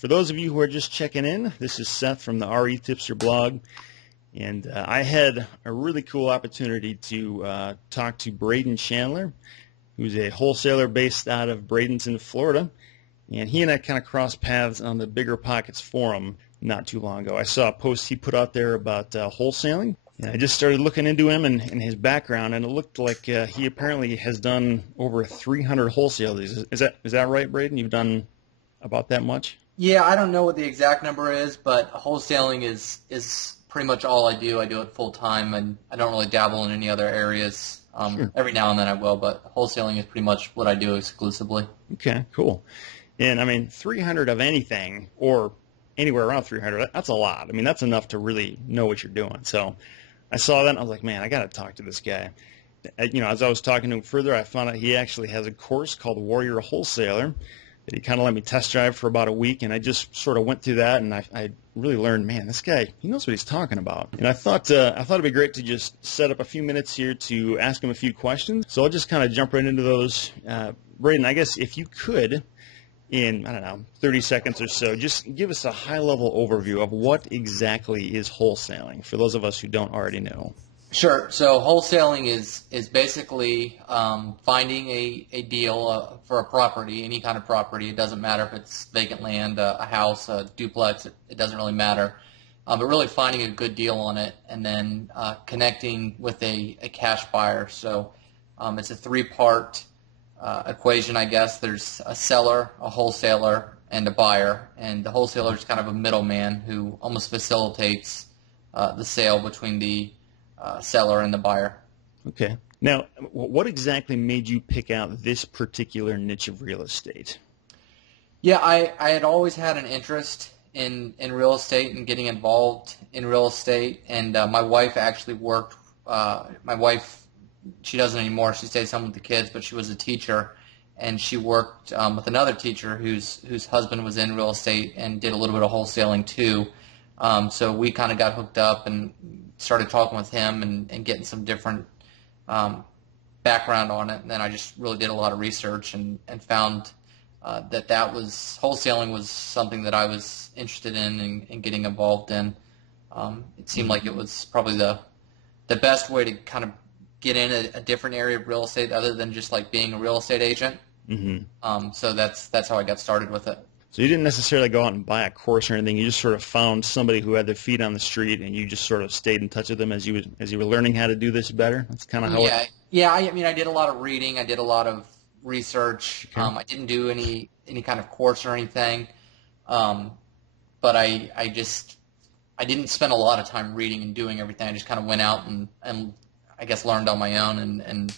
For those of you who are just checking in, this is Seth from the RE Tipster blog, and I had a really cool opportunity to talk to Braden Chandler, who's a wholesaler based out of Bradens in Florida, and he and I kind of crossed paths on the Bigger Pockets forum not too long ago. I saw a post he put out there about wholesaling, and I just started looking into him and his background, and it looked like he apparently has done over 300 wholesales. Is that right, Braden? You've done about that much? Yeah, I don't know what the exact number is, but wholesaling is pretty much all I do. I do it full time, and I don't really dabble in any other areas. Sure. Every now and then I will, but wholesaling is pretty much what I do exclusively. Okay, cool. And I mean, 300 of anything, or anywhere around 300, that's a lot. I mean, that's enough to really know what you're doing. So I saw that, and I was like, man, I got to talk to this guy. As I was talking to him further, I found out he actually has a course called Warrior Wholesaler that he kind of let me test drive for about a week, and I just sort of went through that, and I really learned, man, this guy, he knows what he's talking about. And I thought it'd be great to just set up a few minutes here to ask him a few questions. So I'll just kind of jump right into those. Braden, I guess if you could, in, 30 seconds or so, just give us a high-level overview of what exactly is wholesaling for those of us who don't already know. Sure. So wholesaling is basically finding a deal for a property, any kind of property. It doesn't matter if it's vacant land, a house, a duplex. It doesn't really matter. But really finding a good deal on it and then connecting with a cash buyer. So it's a three-part equation, I guess. There's a seller, a wholesaler, and a buyer. And the wholesaler is kind of a middleman who almost facilitates the sale between the seller and the buyer. Okay. Now, what exactly made you pick out this particular niche of real estate? Yeah, I had always had an interest in real estate and getting involved in real estate. And my wife actually worked, she doesn't anymore, she stays home with the kids, but she was a teacher. And she worked with another teacher whose husband was in real estate and did a little bit of wholesaling too. So we kind of got hooked up and started talking with him and getting some different background on it. And then I just really did a lot of research and found that was wholesaling was something that I was interested in and getting involved in. It seemed like it was probably the best way to kind of get in a different area of real estate other than just like being a real estate agent. Mm-hmm. So that's how I got started with it. So you didn't necessarily go out and buy a course or anything. You just sort of found somebody who had their feet on the street, and you just sort of stayed in touch with them as you were learning how to do this better. That's kind of how. Yeah. I mean, I did a lot of reading. I did a lot of research. Okay. I didn't do any kind of course or anything. But I didn't spend a lot of time reading and doing everything. I just kind of went out and I guess learned on my own and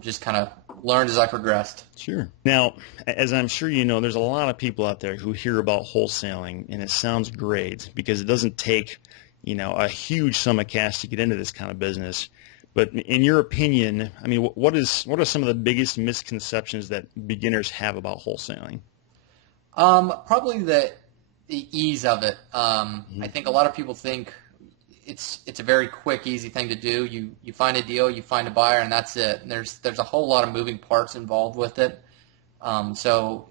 just kind of learned as I progressed. Sure. Now, as I'm sure you know, there's a lot of people out there who hear about wholesaling, and it sounds great because it doesn't take, a huge sum of cash to get into this kind of business. But in your opinion, I mean, what are some of the biggest misconceptions that beginners have about wholesaling? Probably the ease of it. I think a lot of people think it's a very quick, easy thing to do. You find a deal, you find a buyer, and that's it. And there's a whole lot of moving parts involved with it. So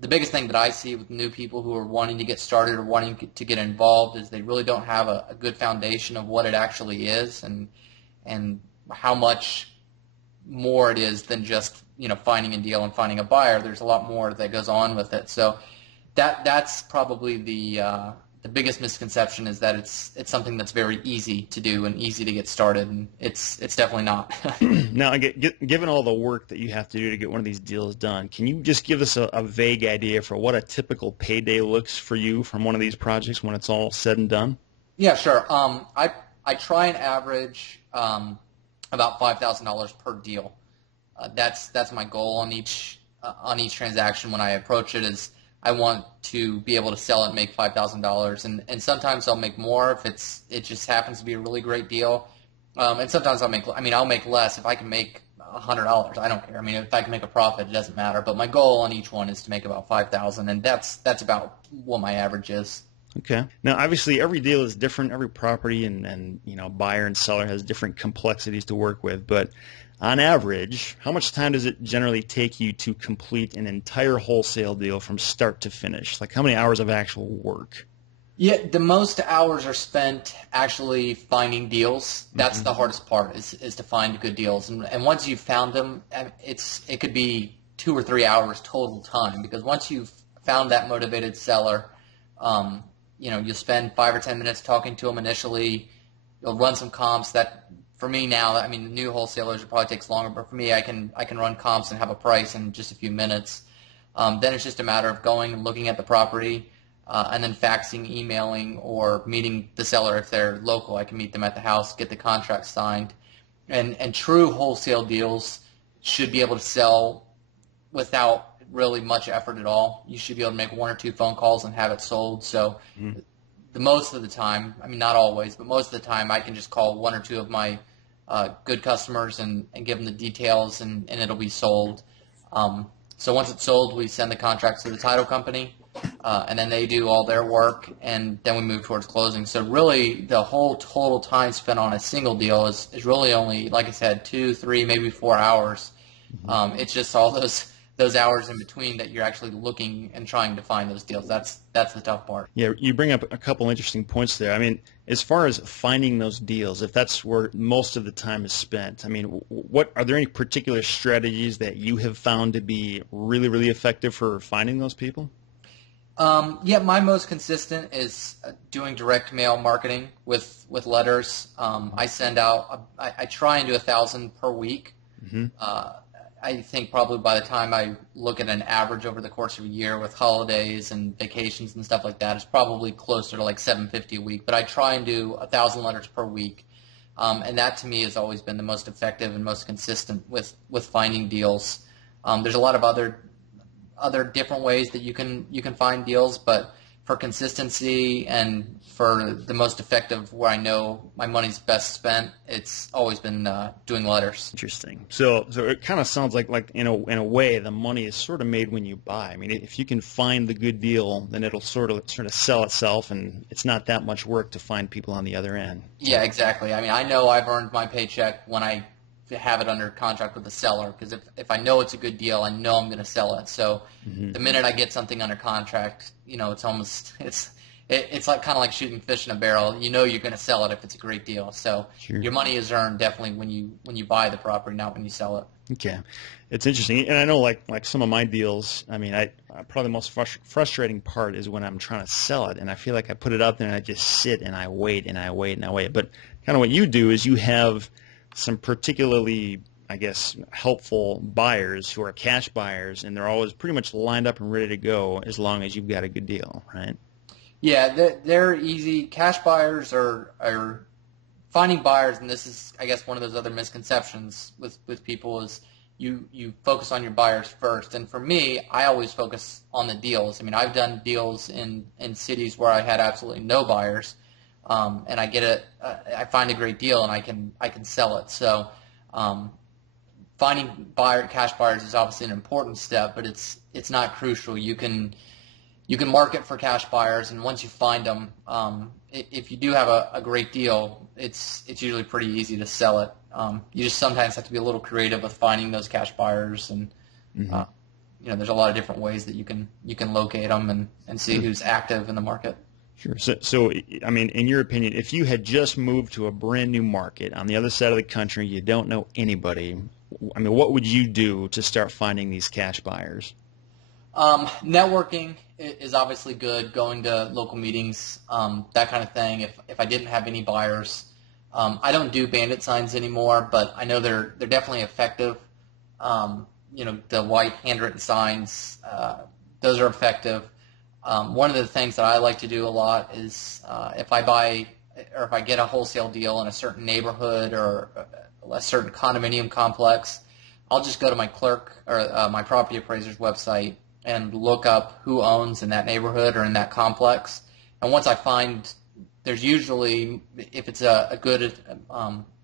the biggest thing that I see with new people who are wanting to get started or wanting to get involved is they really don't have a good foundation of what it actually is and how much more it is than just finding a deal and finding a buyer. There's a lot more that goes on with it. So that's probably the biggest misconception is that it's something that's very easy to do and easy to get started, and it's definitely not. Now, given all the work that you have to do to get one of these deals done, can you just give us a vague idea for what a typical payday looks for you from one of these projects when it's all said and done? Yeah, sure. I try and average about $5,000 per deal. That's my goal on each transaction when I approach it. Is I want to be able to sell it and make $5,000, and sometimes I'll make more if it just happens to be a really great deal, and sometimes I'll make less if I can make $100. I don't care. I mean, if I can make a profit, it doesn't matter. But my goal on each one is to make about $5,000, and that's about what my average is. Okay. Now, obviously, every deal is different. Every property and buyer and seller has different complexities to work with. But on average, how much time does it generally take you to complete an entire wholesale deal from start to finish? Like how many hours of actual work? Yeah, the most hours are spent actually finding deals. That's the hardest part is to find good deals. And once you've found them, it could be 2 or 3 hours total time because once you've found that motivated seller, you'll spend 5 or 10 minutes talking to them initially. You'll run some comps. That for me now, I mean, the new wholesalers it probably takes longer, but for me, I can run comps and have a price in just a few minutes. Then it's just a matter of going and looking at the property. And then faxing, emailing, or meeting the seller if they're local. I can meet them at the house, get the contract signed. And true wholesale deals should be able to sell without really much effort at all. You should be able to make 1 or 2 phone calls and have it sold. So the most of the time, I mean not always, but most of the time I can just call 1 or 2 of my good customers and give them the details and it'll be sold. So once it's sold, we send the contracts to the title company. And then they do all their work, and then we move towards closing. So really, the whole total time spent on a single deal is really only, like I said, 2, 3, maybe 4 hours. It's just all those hours in between that you're actually looking and trying to find those deals. That's the tough part. Yeah, you bring up a couple interesting points there. I mean, as far as finding those deals, if that's where most of the time is spent, I mean, what are there any particular strategies that you have found to be really, really effective for finding those people? Yeah, my most consistent is doing direct mail marketing with letters. I send out, I try and do 1,000 per week. I think probably by the time I look at an average over the course of a year with holidays and vacations and stuff like that, it's probably closer to like 750 a week. But I try and do 1,000 letters per week. And that to me has always been the most effective and most consistent with finding deals. There's a lot of other different ways that you can find deals, but for consistency and for the most effective where I know my money's best spent, it's always been doing letters. Interesting. So it kind of sounds like in a way the money is sort of made when you buy. I mean, if you can find the good deal, then it'll sort of sell itself, and it's not that much work to find people on the other end. Yeah, exactly. I mean, I know I've earned my paycheck when I have it under contract with the seller because if I know it's a good deal, I know I'm going to sell it. So the minute I get something under contract, it's almost it's like kind of like shooting fish in a barrel. You know you're going to sell it if it's a great deal. So your money is earned definitely when you buy the property, not when you sell it. Okay, it's interesting, and I know like some of my deals. I mean, probably the most frustrating part is when I'm trying to sell it, and I feel like I put it out there and I just sit and I wait and I wait and I wait. But kind of what you do is you have some particularly, I guess, helpful buyers who are cash buyers, and they're always pretty much lined up and ready to go as long as you've got a good deal, right? Yeah, they're easy. Cash buyers are finding buyers, and this is, I guess, one of those other misconceptions with people is you focus on your buyers first. And for me, I always focus on the deals. I mean, I've done deals in cities where I had absolutely no buyers. And I find a great deal, and I can sell it. So, finding cash buyers is obviously an important step, but it's not crucial. You can market for cash buyers, and once you find them, if you do have a great deal, it's usually pretty easy to sell it. You just sometimes have to be a little creative with finding those cash buyers, and there's a lot of different ways that you can locate them and see who's active in the market. Sure. So, I mean, in your opinion, if you had just moved to a brand new market on the other side of the country, you don't know anybody, I mean, what would you do to start finding these cash buyers? Networking is obviously good, going to local meetings, that kind of thing. If I didn't have any buyers, I don't do bandit signs anymore, but I know they're definitely effective. The white handwritten signs, those are effective. One of the things that I like to do a lot is if I get a wholesale deal in a certain neighborhood or a certain condominium complex, I'll just go to my clerk or my property appraiser's website and look up who owns in that neighborhood or in that complex. And once I find, there's usually, if it's a good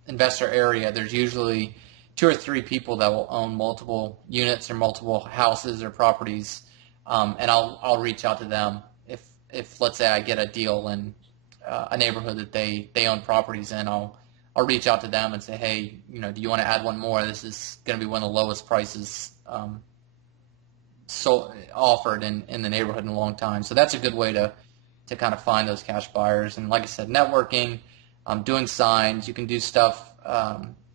investor area, there's usually 2 or 3 people that will own multiple units or multiple houses or properties. And I'll reach out to them if let's say I get a deal in a neighborhood that they own properties in. I'll I'll reach out to them and say, hey, do you want to add one more? This is going to be one of the lowest prices so offered in the neighborhood in a long time. So that's a good way to kind of find those cash buyers. And like I said, networking, doing signs. You can do stuff,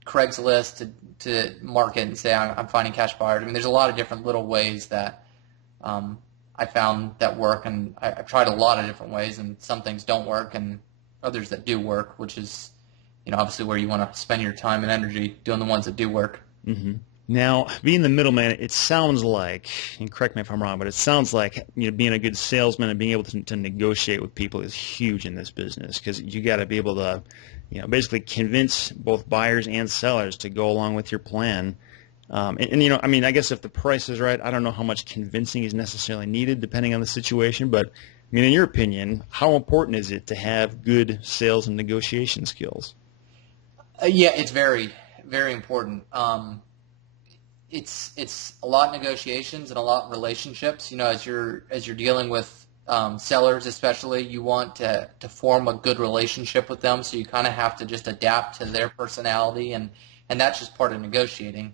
Craigslist to market and say I'm finding cash buyers. I mean, there's a lot of different little ways that I found that work, and I've tried a lot of different ways, and some things don't work, and others that do work, which is obviously where you want to spend your time and energy doing the ones that do work. Mm-hmm. Now, being the middleman, it sounds like, and correct me if I'm wrong, but it sounds like being a good salesman and being able to negotiate with people is huge in this business, because you got to be able to, basically convince both buyers and sellers to go along with your plan. I mean, I guess if the price is right, I don't know how much convincing is necessarily needed depending on the situation, but I mean, in your opinion, how important is it to have good sales and negotiation skills? Yeah, it's very, very important. It's a lot negotiations and a lot relationships. As you're dealing with sellers, especially, you want to form a good relationship with them. So you kind of have to just adapt to their personality, and that's just part of negotiating.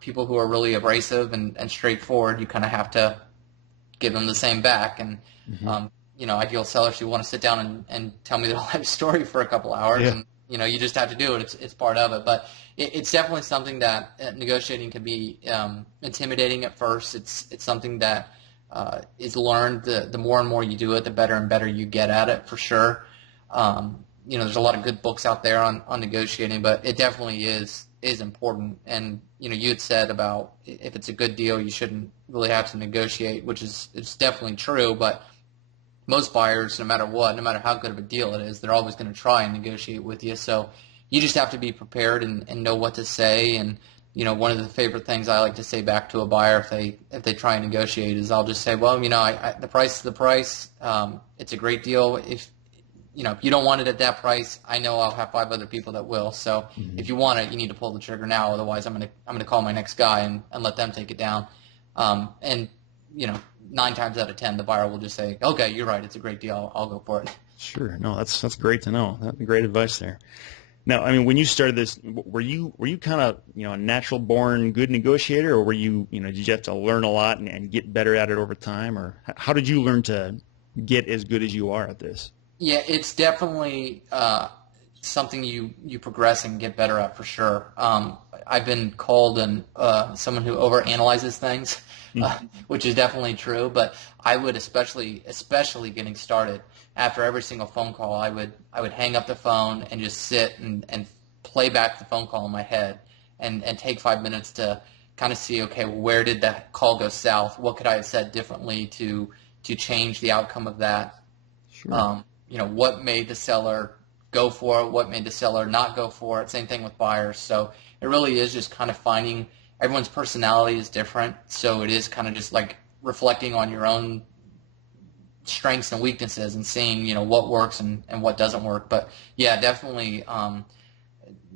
People who are really abrasive and straightforward, you kind of have to give them the same back. And ideal sellers who want to sit down and tell me their life story for a couple hours, yeah. And you just have to do it. It's part of it, but it's definitely something that negotiating can be intimidating at first. It's something that is learned. The more and more you do it, the better and better you get at it, for sure. There's a lot of good books out there on negotiating, but it definitely is important. And you had said about if it's a good deal, you shouldn't really have to negotiate, which is it's definitely true. But most buyers, no matter how good of a deal it is, they're always going to try and negotiate with you. So you just have to be prepared and know what to say. And one of the favorite things I like to say back to a buyer if they try and negotiate is I'll just say, well, the price is the price. It's a great deal. If you don't want it at that price, I know I'll have 5 other people that will. So if you want it, you need to pull the trigger now. Otherwise, I'm gonna call my next guy and let them take it down. 9 times out of 10, the buyer will just say, okay, you're right, it's a great deal, I'll go for it. Sure. No, that's great to know. That's great advice there. Now, I mean, when you started this, were you kind of a natural born good negotiator, or were you did you have to learn a lot and get better at it over time, or how did you learn to get as good as you are at this? Yeah, it's definitely something you progress and get better at, for sure. I've been called someone who overanalyzes things, which is definitely true. But I would especially getting started, after every single phone call, I would hang up the phone and just sit and play back the phone call in my head and take 5 minutes to kind of see, okay, where did that call go south? What could I have said differently to change the outcome of that? Sure. What made the seller go for it? What made the seller not go for it? Same thing with buyers. So it really is just kind of finding, everyone's personality is different. So it is kind of just like reflecting on your own strengths and weaknesses and seeing, what works and what doesn't work. But yeah, definitely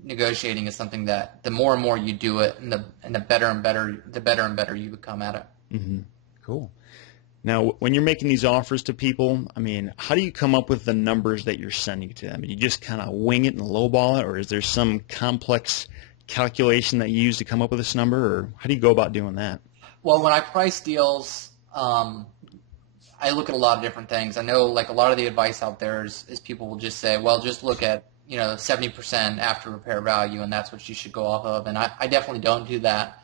negotiating is something that the more and more you do it, and the better and better you become at it. Mm-hmm. Cool. Now, when you're making these offers to people, I mean, how do you come up with the numbers that you're sending to them? You just kind of wing it and lowball it, or is there some complex calculation that you use to come up with this number, or how do you go about doing that? Well, when I price deals, I look at a lot of different things. I know, like, a lot of the advice out there is people will just say, well, just look at 70% after repair value, and that's what you should go off of. And I definitely don't do that.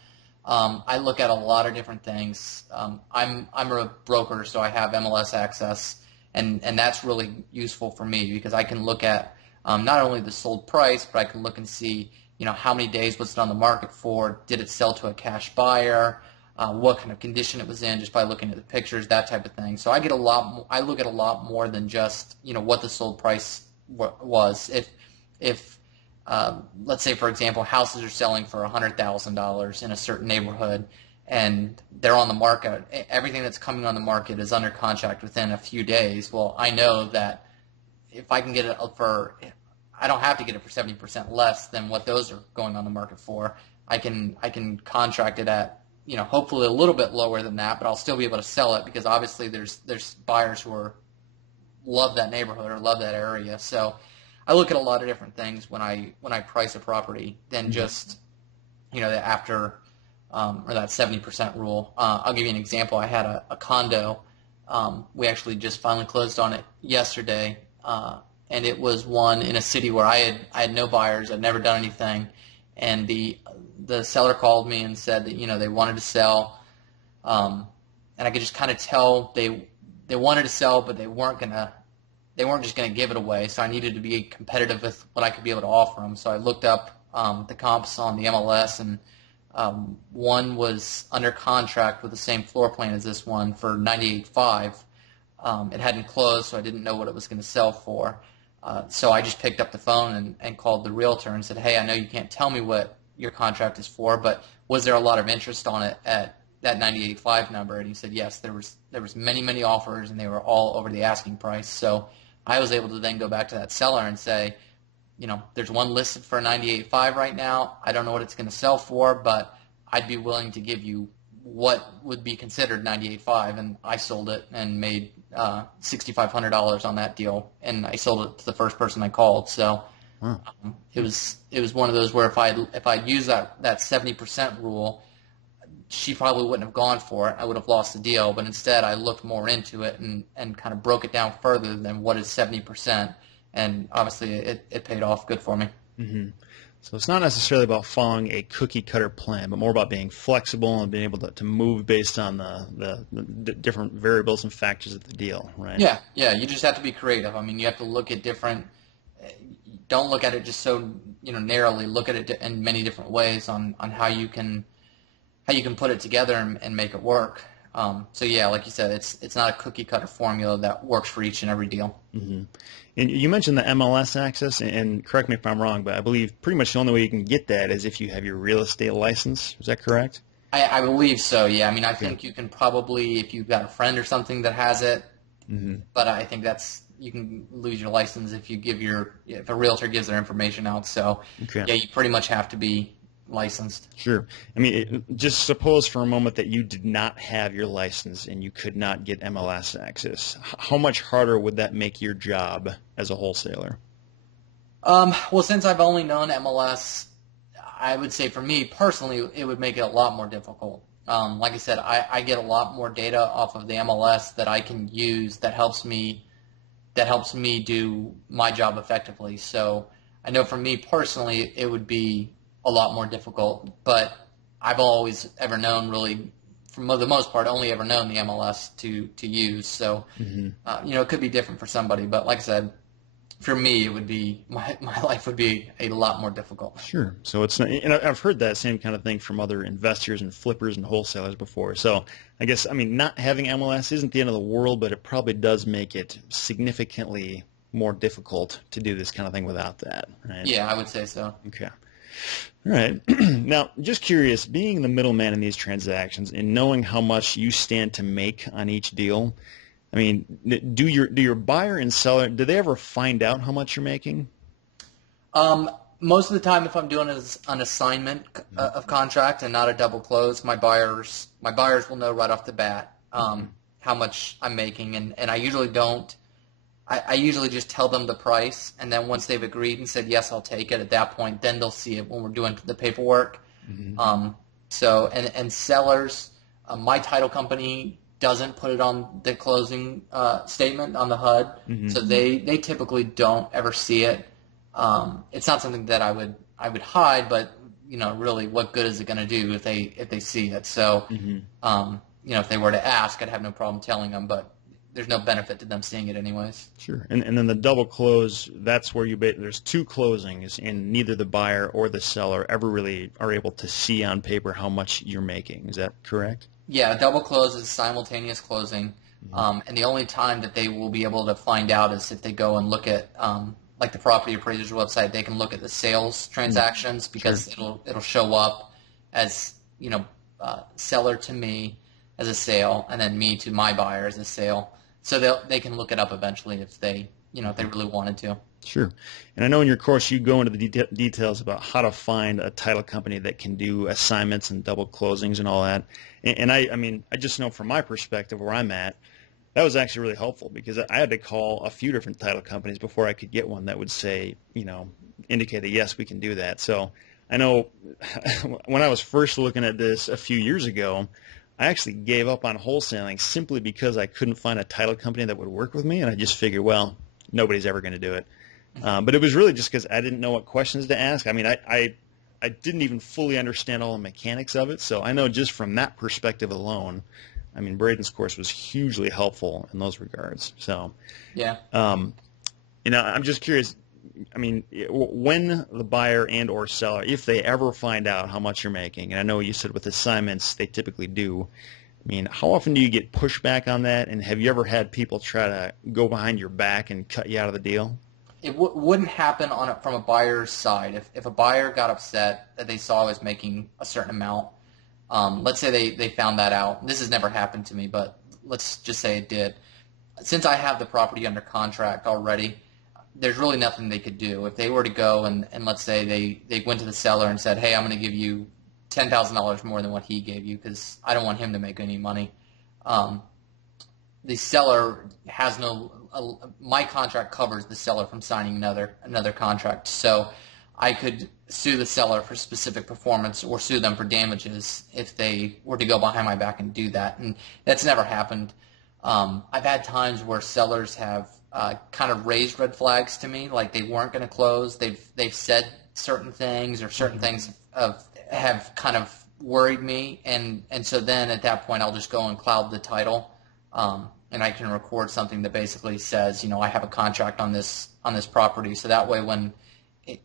I look at a lot of different things. I'm a broker, so I have MLS access, and that's really useful for me because I can look at not only the sold price, but I can look and see, how many days was it on the market for? Did it sell to a cash buyer? What kind of condition it was in, just by looking at the pictures, that type of thing. So I look at a lot more than just what the sold price was. If let's say, for example, houses are selling for $100,000 in a certain neighborhood, and they're on the market. Everything that's coming on the market is under contract within a few days. Well, I know that if I can get it I don't have to get it for 70% less than what those are going on the market for. I can contract it at hopefully a little bit lower than that, but I'll still be able to sell it because obviously there's buyers who love that neighborhood or love that area. So I look at a lot of different things when I price a property than just, the after or that 70% rule. I'll give you an example. I had a condo. We actually just finally closed on it yesterday, and it was one in a city where I had no buyers. I'd never done anything, and the seller called me and said that they wanted to sell, and I could just kind of tell they wanted to sell, but they weren't just gonna give it away. So I needed to be competitive with what I could be able to offer them. So I looked up the comps on the MLS, and one was under contract with the same floor plan as this one for $98,500. It hadn't closed, so I didn't know what it was going to sell for. So I just picked up the phone and called the realtor and said, hey, I know you can't tell me what your contract is for, but was there a lot of interest on it at that $98,500 number? And he said, yes, there was many offers, and they were all over the asking price. So I was able to then go back to that seller and say, there's one listed for $98,500 right now. I don't know what it's going to sell for, but I'd be willing to give you what would be considered $98,500. And I sold it and made $6,500 on that deal, and I sold it to the first person I called. So it was one of those where if I'd used that 70% rule, she probably wouldn't have gone for it. I would have lost the deal, but instead I looked more into it and kind of broke it down further than what is 70%. And obviously, it paid off good for me. Mm-hmm. So it's not necessarily about following a cookie-cutter plan, but more about being flexible and being able to move based on the different variables and factors of the deal, right? Yeah. You just have to be creative. I mean, you have to look at different. Don't look at it just so narrowly. Look at it in many different ways on how you can put it together and make it work. So yeah, like you said, it's not a cookie-cutter formula that works for each and every deal. Mm-hmm. And you mentioned the MLS access, and correct me if I'm wrong, but I believe pretty much the only way you can get that is if you have your real estate license. Is that correct? I believe so, yeah. I mean, I think you can probably, if you've got a friend or something that has it, but I think you can lose your license if if a realtor gives their information out. So, yeah, you pretty much have to be licensed. Sure. I mean, just suppose for a moment that you did not have your license and you could not get MLS access. How much harder would that make your job as a wholesaler? Well, since I've only known MLS, I would say for me personally, it would make it a lot more difficult. Like I said, I get a lot more data off of the MLS that I can use that helps me do my job effectively. So I know for me personally, it would be a lot more difficult, but I've always ever known, really, for the most part, only ever known the MLS to use. So, it could be different for somebody, but like I said, for me, it would be my life would be a lot more difficult. Sure. So it's not, and I've heard that same kind of thing from other investors and flippers and wholesalers before. So I guess, not having MLS isn't the end of the world, but it probably does make it significantly more difficult to do this kind of thing without that, right? Yeah, I would say so. Okay. All right. Now, just curious, being the middleman in these transactions and knowing how much you stand to make on each deal, do your buyer and seller, do they ever find out how much you're making? Most of the time, if I'm doing an assignment of contract and not a double close, my buyers will know right off the bat how much I'm making, and I usually don't. I usually just tell them the price, and then once they've agreed and said, yes, I'll take it, at that point, then they'll see it when we're doing the paperwork. So sellers, my title company doesn't put it on the closing statement on the HUD, so they typically don't ever see it. It's not something that I would hide, but really, what good is it going to do if they see it? So, if they were to ask, I'd have no problem telling them, but there's no benefit to them seeing it anyways. Sure. And then the double close, that's where there's two closings, and neither the buyer or the seller ever really are able to see on paper how much you're making. Is that correct? Yeah, a double close is simultaneous closing, and the only time that they will be able to find out is if they go and look at like the property appraiser's website. They can look at the sales transactions because it'll show up as seller to me as a sale, and then me to my buyer as a sale. So they can look it up eventually if they really wanted to. Sure. And I know in your course you go into the details about how to find a title company that can do assignments and double closings and all that. And I just know from my perspective where I'm at, that was actually really helpful because I had to call a few different title companies before I could get one that would say, indicate that yes, we can do that. So I know when I was first looking at this a few years ago, I actually gave up on wholesaling simply because I couldn't find a title company that would work with me, and I just figured, well, nobody's ever going to do it. But it was really just because I didn't know what questions to ask. I mean, I didn't even fully understand all the mechanics of it, so I know just from that perspective alone, I mean, Braden's course was hugely helpful in those regards. So, Yeah. I'm just curious. I mean, when the buyer and or seller, if they ever find out how much you're making, and I know you said with assignments they typically do, I mean, how often do you get pushback on that, and have you ever had people try to go behind your back and cut you out of the deal? It wouldn't happen from a buyer's side. If a buyer got upset that they saw I was making a certain amount, let's say they found that out. This has never happened to me, but let's just say it did. Since I have the property under contract already, there's really nothing they could do. If they were to go and let's say they went to the seller and said, hey, I'm going to give you $10,000 more than what he gave you because I don't want him to make any money. The seller has my contract covers the seller from signing another contract. So I could sue the seller for specific performance or sue them for damages if they were to go behind my back and do that. And that's never happened. I've had times where sellers have kind of raised red flags to me, like they weren't going to close. They've said certain things or certain things have kind of worried me. And so then at that point I'll just go and cloud the title. And I can record something that basically says, I have a contract on this property. So that way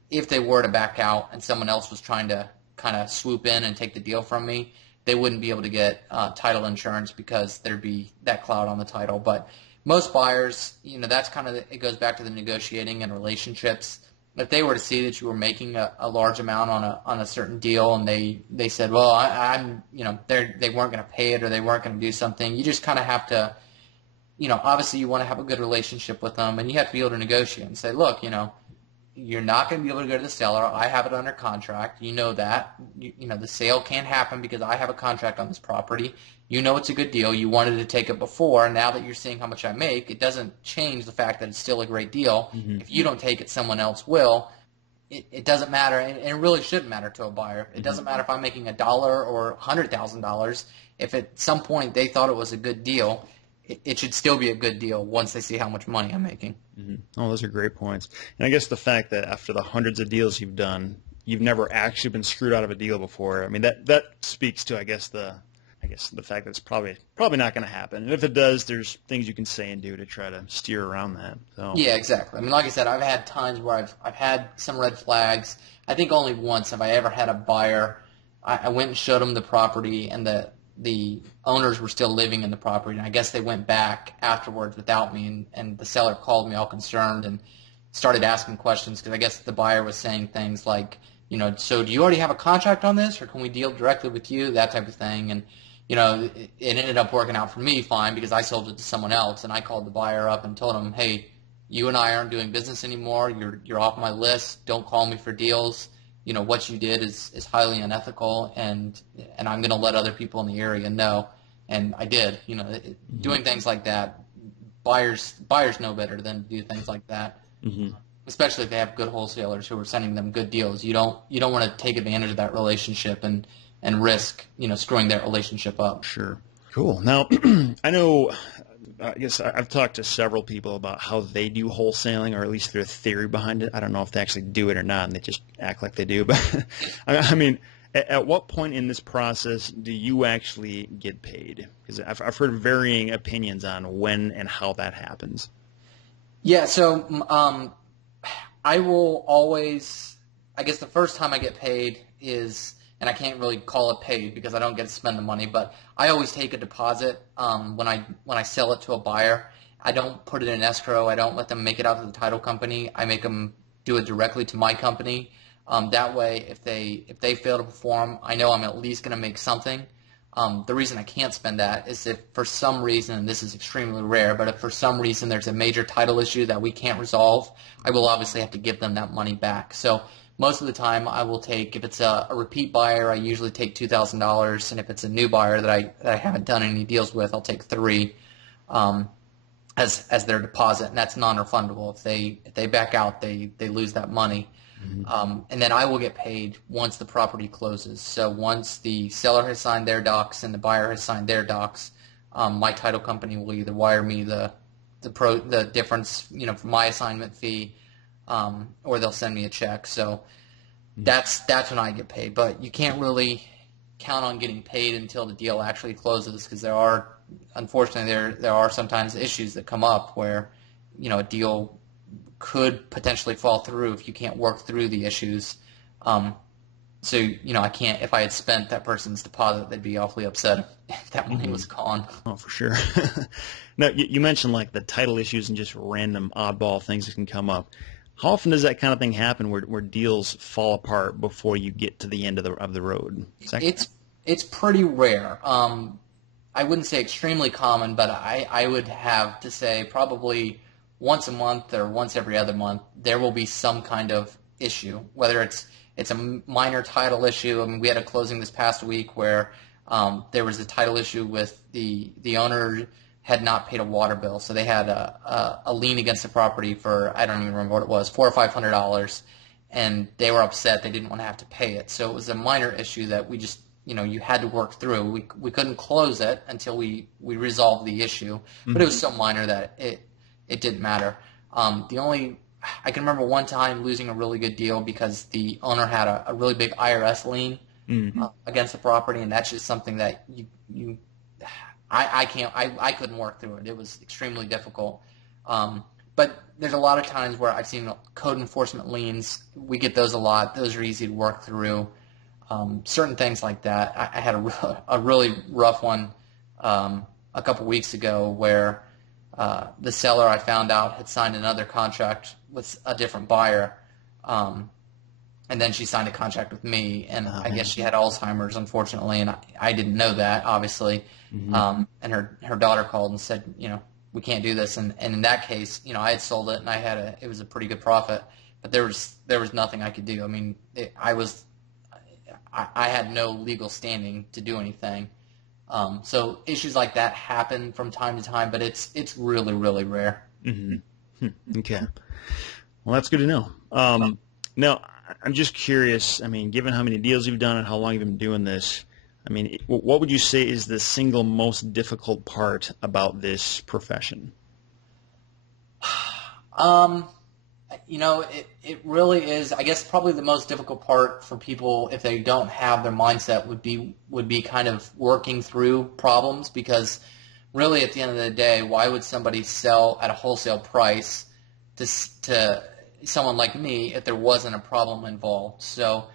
if they were to back out and someone else was trying to kind of swoop in and take the deal from me, they wouldn't be able to get title insurance because there'd be that cloud on the title. But most buyers, that's kind of, it goes back to the negotiating and relationships. If they were to see that you were making a large amount on a certain deal and they said, well, they weren't going to pay it or they weren't going to do something, you just kind of have to, obviously you want to have a good relationship with them and you have to be able to negotiate and say, look, you're not going to be able to go to the seller. I have it under contract. You know that. The sale can't happen because I have a contract on this property. You know it's a good deal. You wanted to take it before. Now that you're seeing how much I make, it doesn't change the fact that it's still a great deal. Mm-hmm. If you don't take it, someone else will. It doesn't matter, and it really shouldn't matter to a buyer. It doesn't matter if I'm making $1 or $100,000. If at some point they thought it was a good deal, it should still be a good deal once they see how much money I'm making. Mm-hmm. Oh, those are great points. And I guess the fact that after the hundreds of deals you've done, you've never actually been screwed out of a deal before. I mean, that speaks to, the fact that it's probably not going to happen. And if it does, there's things you can say and do to try to steer around that. So. Yeah, exactly. I mean, like I said, I've had times where I've had some red flags. I think only once have I ever had a buyer. I went and showed them the property, and the owners were still living in the property, and I guess they went back afterwards without me, and the seller called me all concerned and started asking questions because I guess the buyer was saying things like, so do you already have a contract on this, or can we deal directly with you, that type of thing. And it ended up working out for me fine because I sold it to someone else, and I called the buyer up and told him, hey, you and I aren't doing business anymore. You're off my list. Don't call me for deals. What you did is highly unethical, and I'm going to let other people in the area know. And I did. Doing things like that, buyers know better than to do things like that. Mm-hmm. Especially if they have good wholesalers who are sending them good deals. You don't want to take advantage of that relationship and risk screwing that relationship up. Sure. Cool. Now, I guess I've talked to several people about how they do wholesaling, or at least their theory behind it. I don't know if they actually do it or not, and they just act like they do. But I mean, at what point in this process do you actually get paid? Because I've heard varying opinions on when and how that happens. Yeah. So I will always. I guess the first time I get paid is. And I can't really call it paid because I don't get to spend the money, but I always take a deposit when I sell it to a buyer. I don't put it in escrow. I don't let them make it out to the title company. I make them do it directly to my company. That way, if they fail to perform, I know I'm at least going to make something. The reason I can't spend that is if for some reason, and this is extremely rare, but if for some reason there's a major title issue that we can't resolve, I will obviously have to give them that money back. So most of the time I will take, if it's a repeat buyer, I usually take $2,000, and if it's a new buyer that I haven't done any deals with, I'll take $3,000. as their deposit, and that's non-refundable. If they back out, they lose that money. And then I will get paid once the property closes. So once the seller has signed their docs and the buyer has signed their docs, my title company will either wire me the difference, for my assignment fee, or they'll send me a check. So that's when I get paid. But you can't really count on getting paid until the deal actually closes, because unfortunately there are sometimes issues that come up where a deal could potentially fall through if you can't work through the issues. So I can't. If I had spent that person's deposit, they'd be awfully upset if that money was gone. Oh, for sure. Now, you mentioned like the title issues and just random oddball things that can come up. How often does that kind of thing happen where deals fall apart before you get to the end of the road? It's pretty rare. I wouldn't say extremely common, but I would have to say probably once a month or once every other month there will be some kind of issue, whether it's a minor title issue. I mean, we had a closing this past week where there was a title issue with the owner had not paid a water bill, so they had a lien against the property for, I don't even remember what it was, $400 or $500, and they were upset. They didn't want to have to pay it. So it was a minor issue that we just, you had to work through. We couldn't close it until we resolved the issue, but it was so minor that it didn't matter. I can remember one time losing a really good deal because the owner had a really big IRS lien against the property, and that's just something that I couldn't work through it. It was extremely difficult. But there's a lot of times where I've seen code enforcement liens. We get those a lot. Those are easy to work through. Certain things like that. I had a really rough one a couple weeks ago where the seller, I found out, had signed another contract with a different buyer, and then she signed a contract with me, and I guess she had Alzheimer's, unfortunately, and I didn't know that, obviously. And her daughter called and said, we can't do this, and in that case, I had sold it, and it was a pretty good profit, but there was nothing I could do. I mean, I had no legal standing to do anything. So issues like that happen from time to time, but it's really, really rare. Okay. Well, that's good to know. Now, I'm just curious, I mean, given how many deals you've done and how long you've been doing this, I mean, what would you say is the single most difficult part about this profession? It really is. I guess probably the most difficult part for people, if they don't have their mindset, would be kind of working through problems, because really at the end of the day, why would somebody sell at a wholesale price to someone like me if there wasn't a problem involved? So,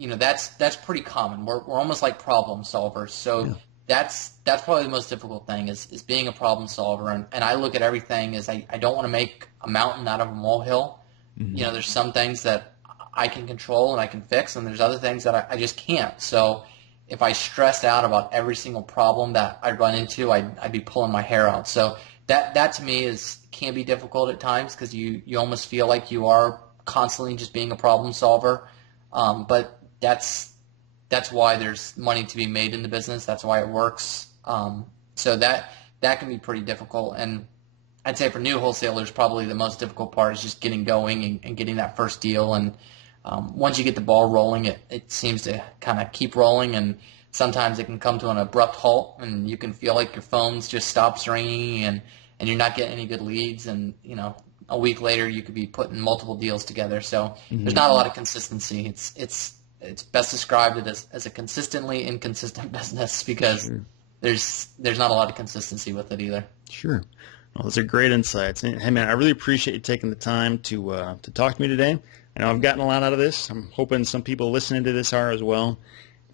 that's pretty common. We're almost like problem solvers. So that's probably the most difficult thing is being a problem solver. And I look at everything as I don't want to make a mountain out of a molehill. There's some things that I can control and I can fix, and there's other things that I just can't. So if I stressed out about every single problem that I run into, I'd be pulling my hair out. So that to me can be difficult at times, because you almost feel like you are constantly just being a problem solver. But that's why there's money to be made in the business. That's why it works. So that can be pretty difficult. And I'd say for new wholesalers, probably the most difficult part is just getting going and getting that first deal. And once you get the ball rolling, it seems to kind of keep rolling. And sometimes it can come to an abrupt halt, and you can feel like your phone's just stops ringing, and you're not getting any good leads. And a week later, you could be putting multiple deals together. So there's not a lot of consistency. It's best described as a consistently inconsistent business, because there's not a lot of consistency with it either. Sure. Well, those are great insights. And, hey, man, I really appreciate you taking the time to talk to me today. I know I've gotten a lot out of this. I'm hoping some people listening to this are as well.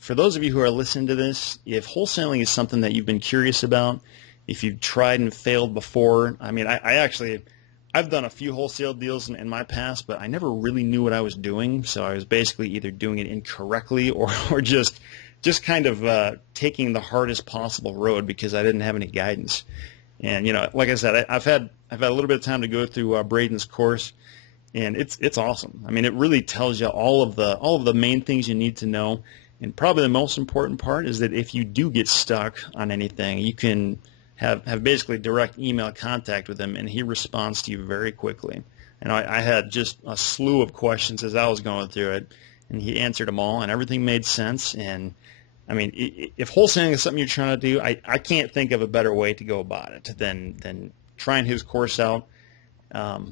For those of you who are listening to this, if wholesaling is something that you've been curious about, if you've tried and failed before, I mean, I've done a few wholesale deals in my past, but I never really knew what I was doing. So I was basically either doing it incorrectly or just kind of taking the hardest possible road because I didn't have any guidance. And like I said, I've had a little bit of time to go through Braden's course, and it's awesome. I mean, it really tells you all of the main things you need to know. And probably the most important part is that if you do get stuck on anything, you can have basically direct email contact with him, and he responds to you very quickly. And I had just a slew of questions as I was going through it, and he answered them all, and everything made sense. And I mean, if wholesaling is something you're trying to do, I can't think of a better way to go about it than trying his course out.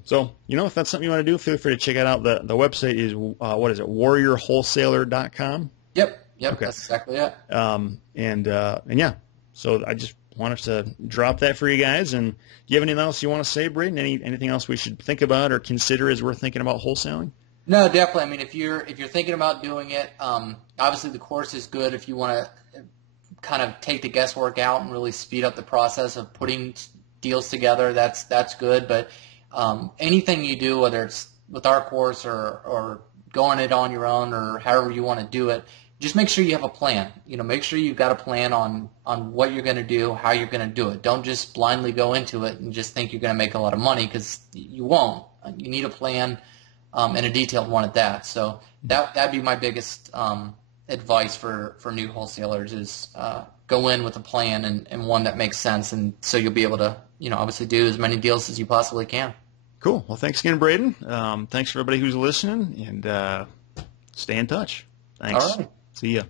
So, if that's something you want to do, feel free to check it out. The website is, warriorwholesaler.com? Yep, Okay. That's exactly it. And yeah, so I just wanted to drop that for you guys. And do you have anything else you want to say, Braden? Anything else we should think about or consider as we're thinking about wholesaling? No, definitely. I mean, if you're thinking about doing it, obviously the course is good if you want to kind of take the guesswork out and really speed up the process of putting deals together. That's good. But anything you do, whether it's with our course or going it on your own or however you want to do it, just make sure you have a plan. Make sure you've got a plan on what you're going to do, how you're going to do it. Don't just blindly go into it and just think you're going to make a lot of money, because you won't. You need a plan, and a detailed one at that. So that'd be my biggest advice for new wholesalers is go in with a plan and one that makes sense, and so you'll be able to obviously do as many deals as you possibly can. Cool. Well, thanks again, Braden. Thanks for everybody who's listening, and stay in touch. Thanks. All right. See ya.